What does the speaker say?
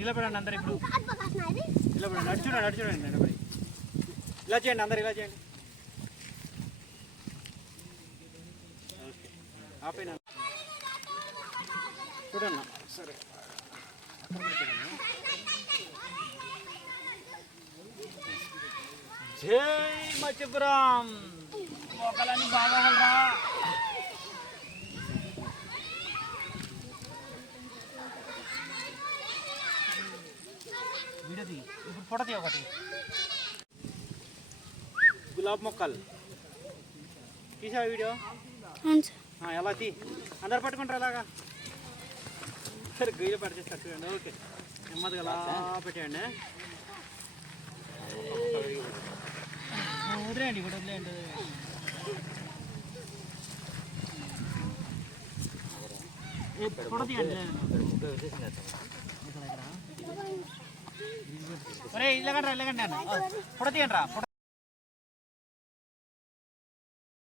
నిలబడండి అందరు. ఇప్పుడు నిలబడండి, అటు చూడండి, అటు చూడండి, నిలబడి ఇలా చేయండి, అందరు ఇలా చేయండి. ఓకే, ఆపేనా చూడన్నా సరే. జై మచిపురం, మొక్కలన్నీ బాగా రా. వీడియోది ఇప్పుడు ఫోటో తీ ఒకటి. గులాబ్ మొక్కలు తీసా వీడియో? ఎలా తీ, అందరు పట్టుకుంటారు అలాగా. సరే గొయ్యలు పడిచేస్తారు చూడండి. ఓకే, నెమ్మదిగా అలా పెట్టేయండి. వదిలేయండి, ఇప్పుడు వదిలేయండి. ఫోటో తీయండి. ఇలాగండి, ఇలాగండి అన్న ఫోటో తీయండి రా.